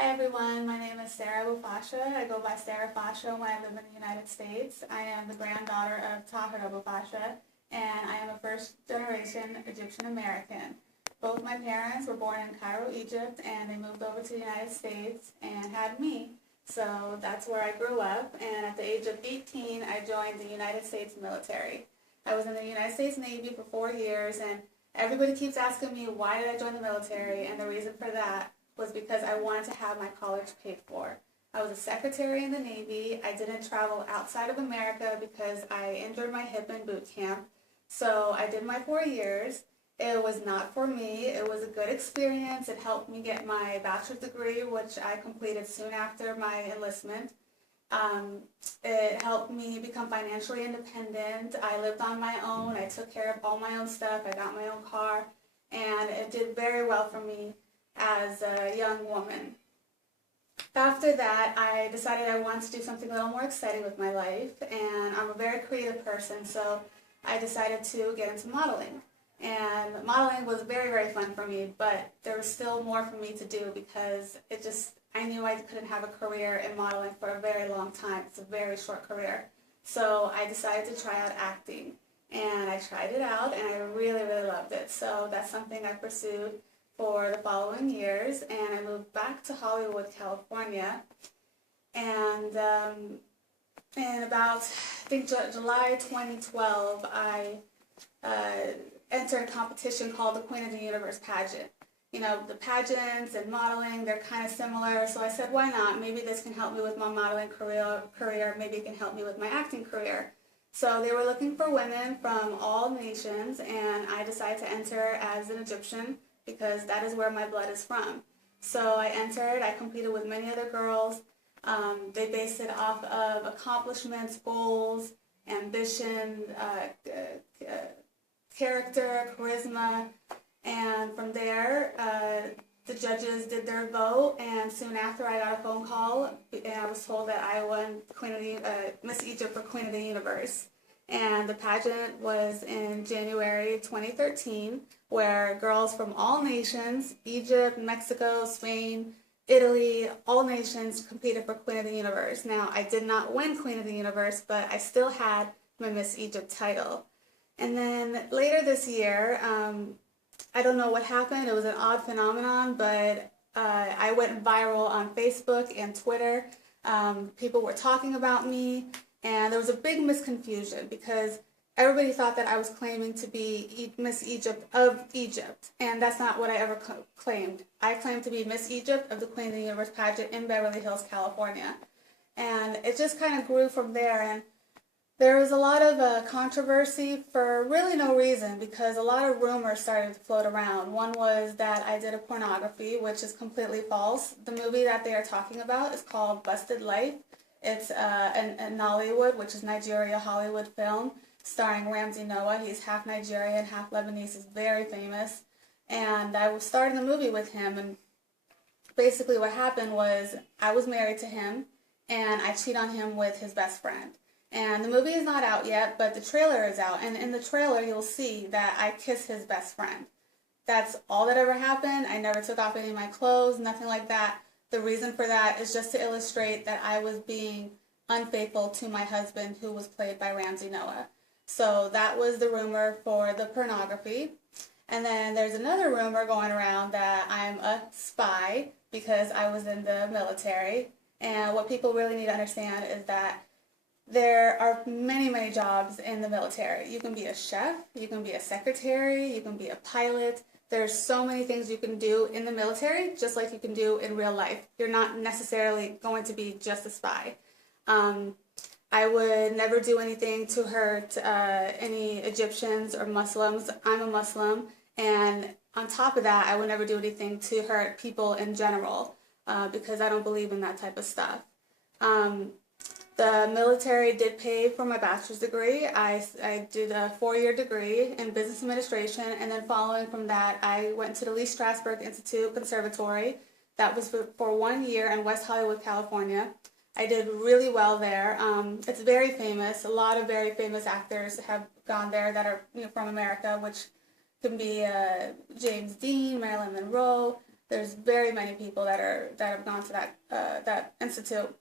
Hi everyone, my name is Sarah Fasha. I go by Sarah Fasha when I live in the United States. I am the granddaughter of Tahir Fasha, and I am a first-generation Egyptian American. Both my parents were born in Cairo, Egypt, and they moved over to the United States and had me. So that's where I grew up, and at the age of 18, I joined the United States military. I was in the United States Navy for 4 years, and everybody keeps asking me, why did I join the military? And the reason for that was because I wanted to have my college paid for. I was a secretary in the Navy. I didn't travel outside of America because I injured my hip in boot camp. So I did my 4 years. It was not for me. It was a good experience. It helped me get my bachelor's degree, which I completed soon after my enlistment. It helped me become financially independent. I lived on my own. I took care of all my own stuff. I got my own car, and it did very well for me as a young woman. After that, I decided I wanted to do something a little more exciting with my life, and I'm a very creative person, so I decided to get into modeling. And modeling was very, very fun for me, but there was still more for me to do because I knew I couldn't have a career in modeling for a very long time. It's a very short career. So I decided to try out acting, and I tried it out, and I really, really loved it. So that's something I pursued for the following years, and I moved back to Hollywood, California, and in about, I think, July 2012, I entered a competition called the Queen of the Universe pageant. You know, the pageants and modeling, they're kind of similar, so I said, why not? Maybe this can help me with my modeling career, maybe it can help me with my acting career. So they were looking for women from all nations, and I decided to enter as an Egyptian because that is where my blood is from. So I entered, I competed with many other girls. They based it off of accomplishments, goals, ambition, character, charisma, and from there, the judges did their vote, and soon after I got a phone call, and I was told that I won Miss Egypt for Queen of the Universe. And the pageant was in January 2013, where girls from all nations, Egypt, Mexico, Spain, Italy, all nations competed for Queen of the Universe. Now, I did not win Queen of the Universe, but I still had my Miss Egypt title. And then later this year, I don't know what happened. It was an odd phenomenon, but I went viral on Facebook and Twitter. People were talking about me, and there was a big misconfusion because everybody thought that I was claiming to be Miss Egypt of Egypt, and that's not what I ever claimed. I claimed to be Miss Egypt of the Queen of the Universe pageant in Beverly Hills, California. And it just kind of grew from there, and there was a lot of controversy for really no reason because a lot of rumors started to float around. One was that I did a pornography, which is completely false. The movie that they are talking about is called Busted Life. It's a Nollywood, which is Nigeria Hollywood film, starring Ramsey Noah. He's half Nigerian, half Lebanese. He's very famous. And I was starring the movie with him, and basically what happened was I was married to him, and I cheated on him with his best friend. And the movie is not out yet, but the trailer is out. And in the trailer, you'll see that I kiss his best friend. That's all that ever happened. I never took off any of my clothes, nothing like that. The reason for that is just to illustrate that I was being unfaithful to my husband, who was played by Ramsey Noah. So that was the rumor for the pornography. And then there's another rumor going around that I'm a spy because I was in the military. And what people really need to understand is that there are many, many jobs in the military. You can be a chef, you can be a secretary, you can be a pilot. There's so many things you can do in the military, just like you can do in real life. You're not necessarily going to be just a spy. I would never do anything to hurt any Egyptians or Muslims. I'm a Muslim, and on top of that, I would never do anything to hurt people in general because I don't believe in that type of stuff. The military did pay for my bachelor's degree. I did a 4-year degree in business administration, and then following from that, I went to the Lee Strasberg Institute Conservatory. That was for 1 year in West Hollywood, California. I did really well there. It's very famous. A lot of very famous actors have gone there that are from America, which can be James Dean, Marilyn Monroe, There's very many people that have gone to that institute.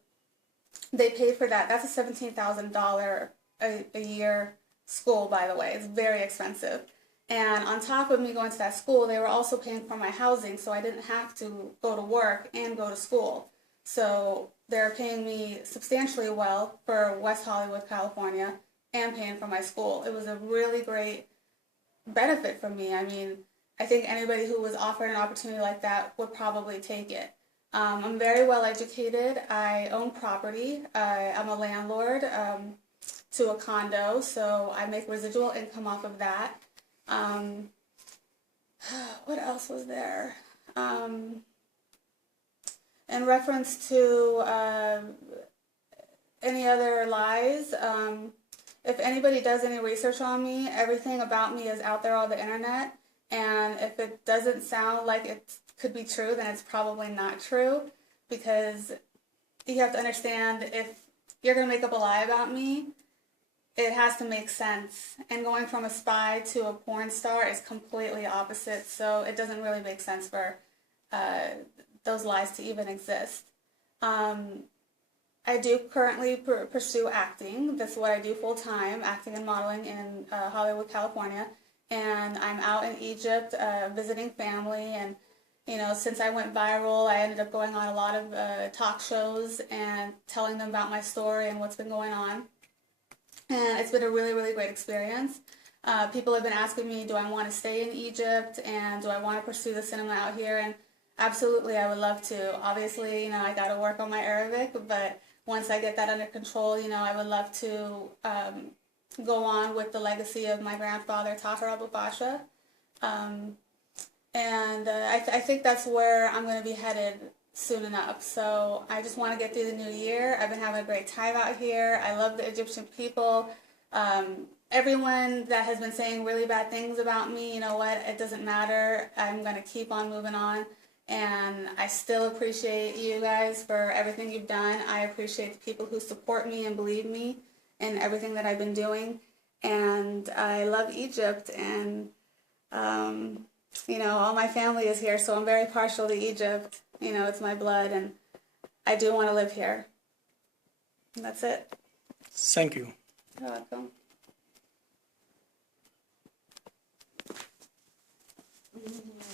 They paid for that. That's a $17,000 a year school, by the way. It's very expensive. And on top of me going to that school, they were also paying for my housing, so I didn't have to go to work and go to school. So they're paying me substantially well for West Hollywood, California, and paying for my school. It was a really great benefit for me. I mean, I think anybody who was offered an opportunity like that would probably take it. I'm very well educated. I own property. I'm a landlord to a condo, so I make residual income off of that. What else was there? In reference to any other lies, if anybody does any research on me, everything about me is out there on the internet, and if it doesn't sound like it could be true, then it's probably not true, because you have to understand, if you're going to make up a lie about me, it has to make sense. And going from a spy to a porn star is completely opposite, so it doesn't really make sense for those lies to even exist. I do currently pursue acting. That's what I do full-time, acting and modeling in Hollywood, California. And I'm out in Egypt visiting family. And, you know, since I went viral, I ended up going on a lot of talk shows and telling them about my story and what's been going on. And it's been a really, really great experience. People have been asking me, do I want to stay in Egypt, and do I want to pursue the cinema out here? And absolutely, I would love to. Obviously, you know, I got to work on my Arabic, but once I get that under control, you know, I would love to go on with the legacy of my grandfather, Fashia. I think that's where I'm going to be headed soon enough. So I just want to get through the new year. I've been having a great time out here. I love the Egyptian people. Everyone that has been saying really bad things about me, you know what, it doesn't matter. I'm going to keep on moving on. And I still appreciate you guys for everything you've done. I appreciate the people who support me and believe me in everything that I've been doing. And I love Egypt, and you know, all my family is here, so I'm very partial to Egypt. You know, it's my blood, and I do want to live here. And that's it. Thank you. You're welcome.